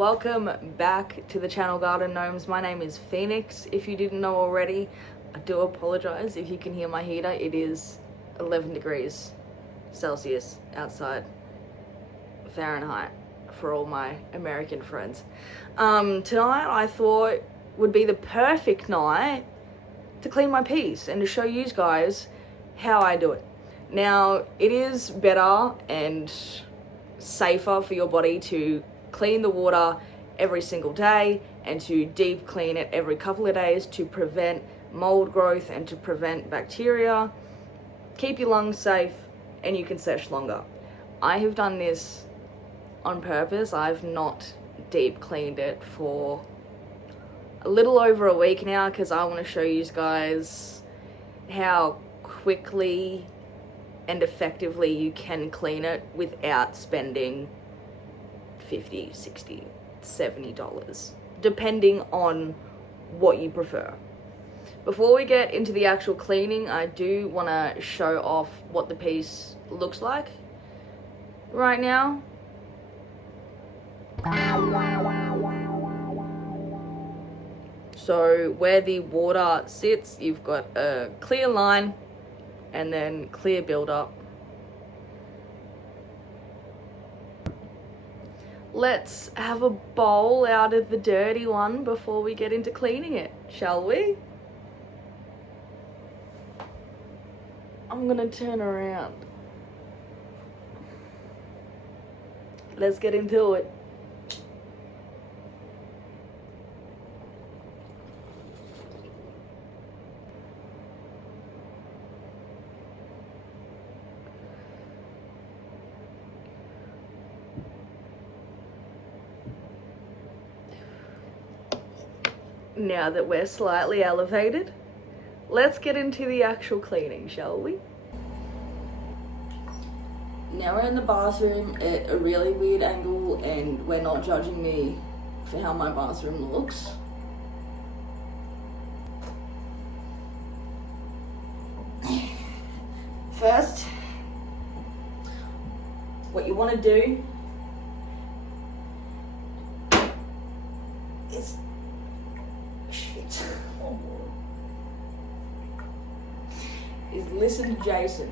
welcome back to the channel Garden Gnomes. My name is Phoenix. If you didn't know already, I do apologize if you can hear my heater. It is 11 degrees Celsius outside, Fahrenheit for all my American friends. Tonight I thought would be the perfect night to clean my piece and to show you guys how I do it. Now, it is better and safer for your body to clean the water every single day and to deep clean it every couple of days to prevent mold growth and to prevent bacteria, keep your lungs safe, and you can sesh longer. I have done this on purpose. I've not deep cleaned it for a little over a week now because I want to show you guys how quickly and effectively you can clean it without spending $50, $60, $70, depending on what you prefer. Before we get into the actual cleaning, I do want to show off what the piece looks like right now. So where the water sits, you've got a clear line and then clear build-up. Let's have a bowl out of the dirty one before we get into cleaning it, shall we? I'm gonna turn around. Let's get into it. Now that we're slightly elevated, let's get into the actual cleaning, shall we? Now we're in the bathroom at a really weird angle and we're not judging me for how my bathroom looks. First, what you want to do is listen to Jason.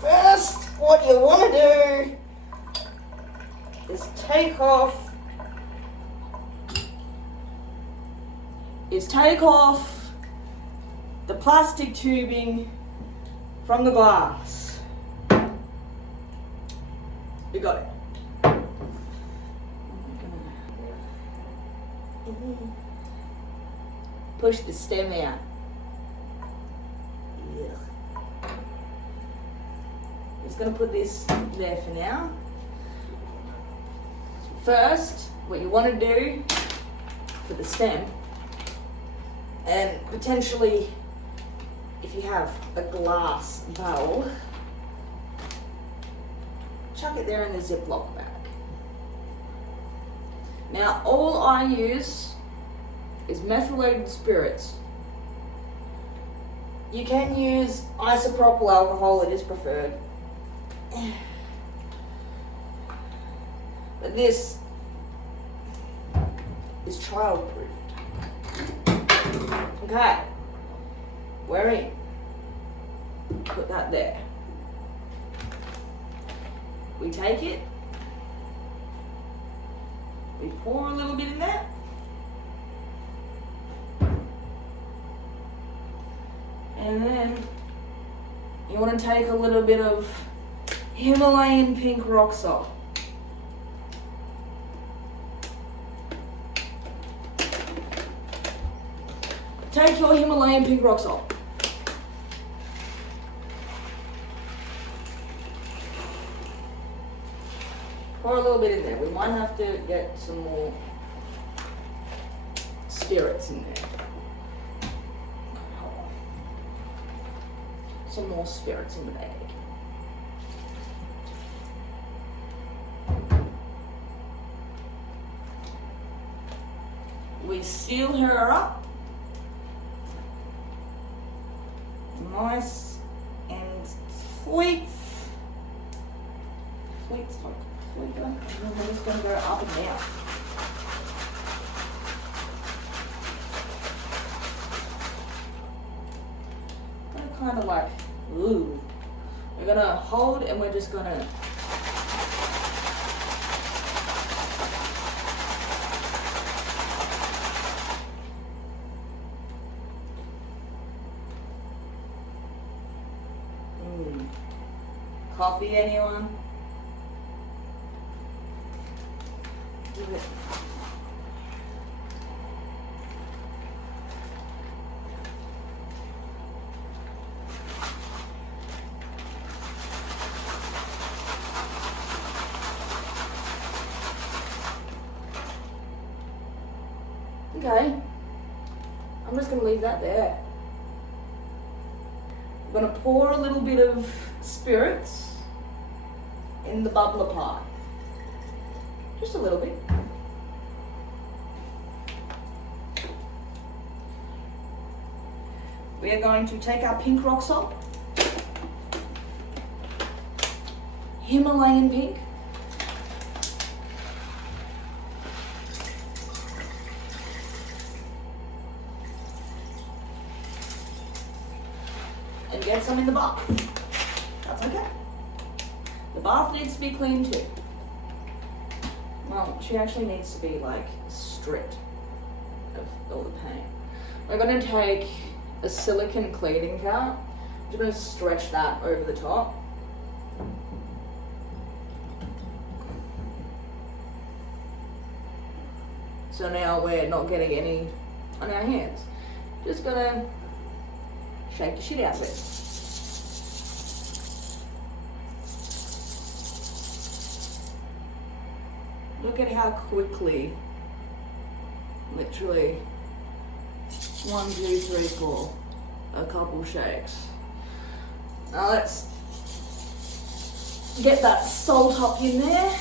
First, what you want to do is take off the plastic tubing from the glass. You got it. Push the stem out. Just gonna put this there for now. First, what you want to do for the stem, and potentially if you have a glass bowl, chuck it there in the ziploc bag. Now all I use is methylated spirits. You can use isopropyl alcohol, it is preferred. But this is child-proofed. Okay, we're in. Put that there. We take it. We pour a little bit in there. And then you want to take a little bit of Himalayan pink rock salt. Take your Himalayan pink rock salt. Pour a little bit in there. We might have to get some more spirits in there. some more spirits in the bag. We seal her up. Nice and tight. Tight, tight. And then we're just going to go up and down. Kind of like, ooh. We're going to hold and we're just going to coffee, anyone? Give it. Okay, I'm just going to leave that there. I'm going to pour a little bit of spirits in the bubbler pot. Just a little bit. We are going to take our pink rock salt, Himalayan pink, and get some in the bath. That's okay. The bath needs to be clean too. Well, she actually needs to be like stripped of all the paint. We're going to take a silicone cleaning cart. I'm just going to stretch that over the top. So now we're not getting any on our hands. Just going to shake the shit out of it. Look at how quickly, literally, 1, 2, 3, 4, a couple shakes. Now let's get that salt up in there.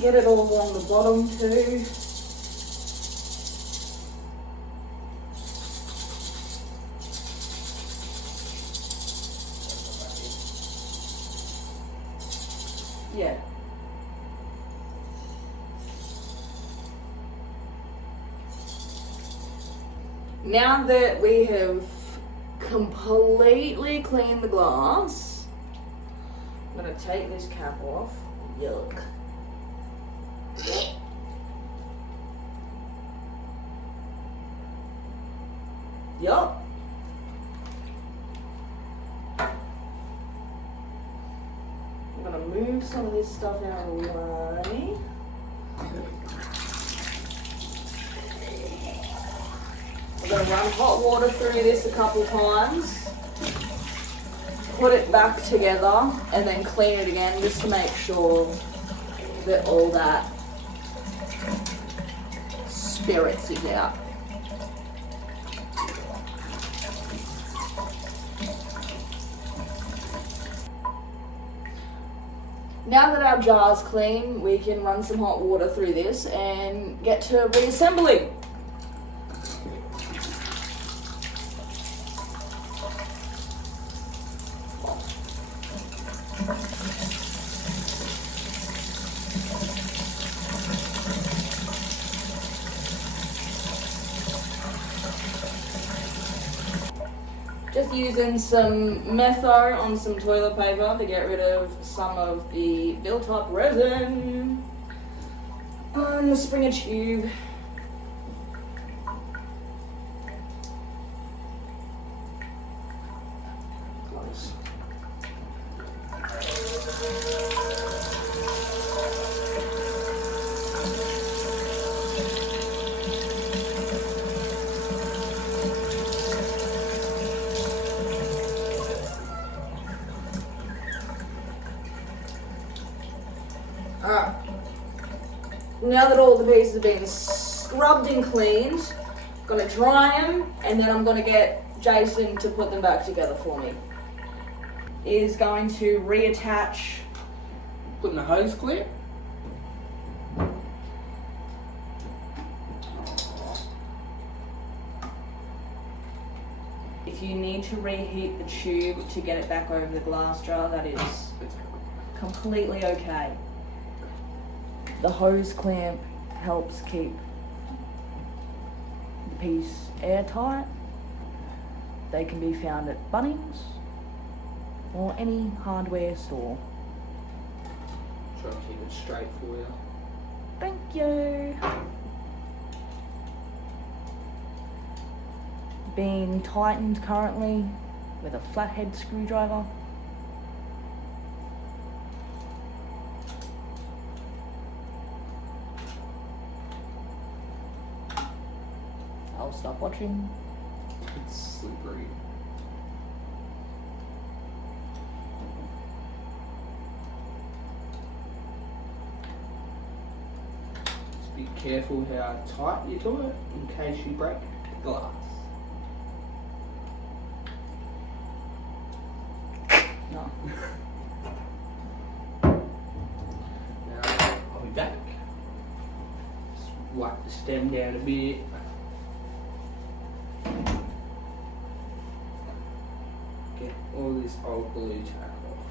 Get it all along the bottom too. Yeah. Now that we have completely cleaned the glass, I'm going to take this cap off. Yuck. Yup. I'm going to move some of this stuff out of the way. I'm going to run hot water through this a couple times, put it back together, and then clean it again just to make sure that all that spirits is out. Now that our jar's clean, we can run some hot water through this and get to reassembling. Just using some metho on some toilet paper to get rid of some of the built-up resin. I'm gonna spring a tube. Close. Alright, now that all the pieces have been scrubbed and cleaned, I'm going to dry them and then I'm going to get Jason to put them back together for me. Is going to reattach. Putting the hose clip. If you need to reheat the tube to get it back over the glass jar, that is completely okay. The hose clamp helps keep the piece airtight. They can be found at Bunnings or any hardware store. Try to keep it straight for you. Thank you. Being tightened currently with a flathead screwdriver. I'll stop watching. It's slippery. Just be careful how tight you do it in case you break the glass. No. Now I'll be back. Just wipe the stem down a bit. Get all this old glue tack off.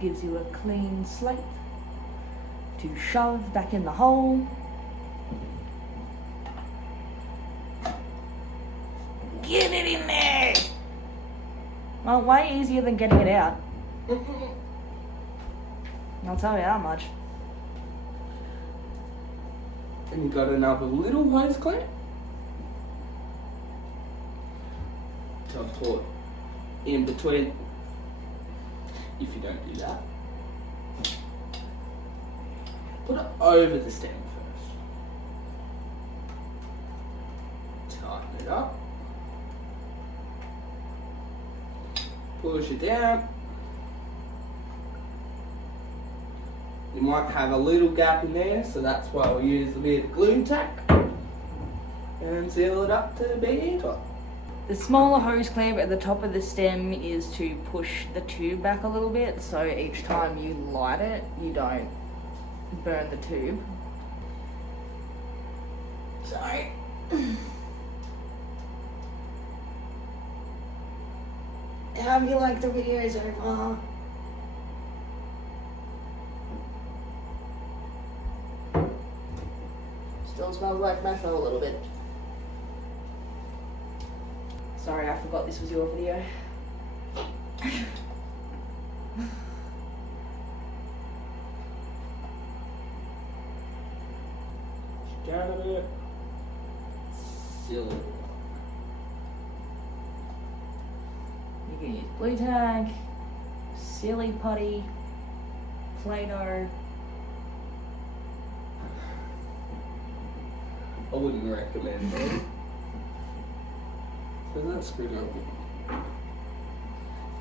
Gives you a clean slate to shove back in the hole. Get it in there! Well, way easier than getting it out. I'll tell you how much. And you've got another little hose clamp. So I've put in between, if you don't do that, put it over the stem first. Tighten it up. Push it down. You might have a little gap in there, so that's why we use a bit of glue tack and seal it up to be airtight. The smaller hose clamp at the top of the stem is to push the tube back a little bit, so each time you light it, you don't burn the tube. Sorry. How have you liked the video so far? Still smells like methyl a little bit. Sorry, I forgot this was your video. Down a bit. Seal it. You can use glue tag, silly putty, Play-Doh. I wouldn't recommend that. Because that's screwdriver.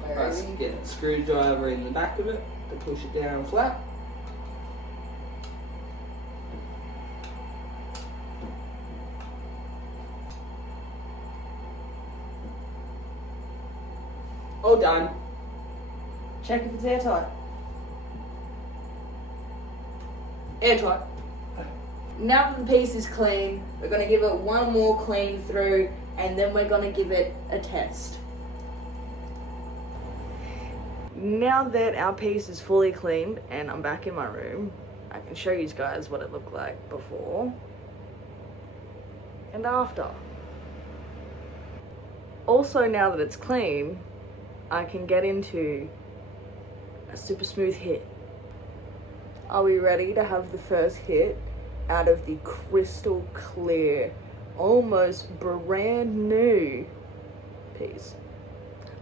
Let's get a screwdriver in the back of it to push it down flat. All done. Check if it's airtight. Airtight. Now that the piece is clean, we're going to give it one more clean through, and then we're going to give it a test. Now that our piece is fully cleaned and I'm back in my room, I can show you guys what it looked like before and after. Also, now that it's clean, I can get into a super smooth hit. Are we ready to have the first hit out of the crystal clear, almost brand new piece?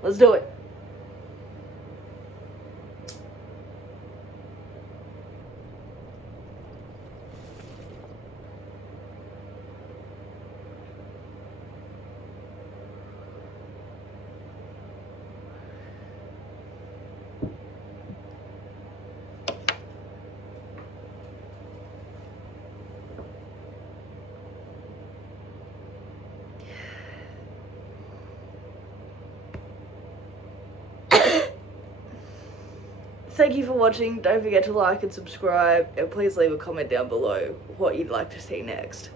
Let's do it. thank you for watching. Don't forget to like and subscribe, and please leave a comment down below what you'd like to see next.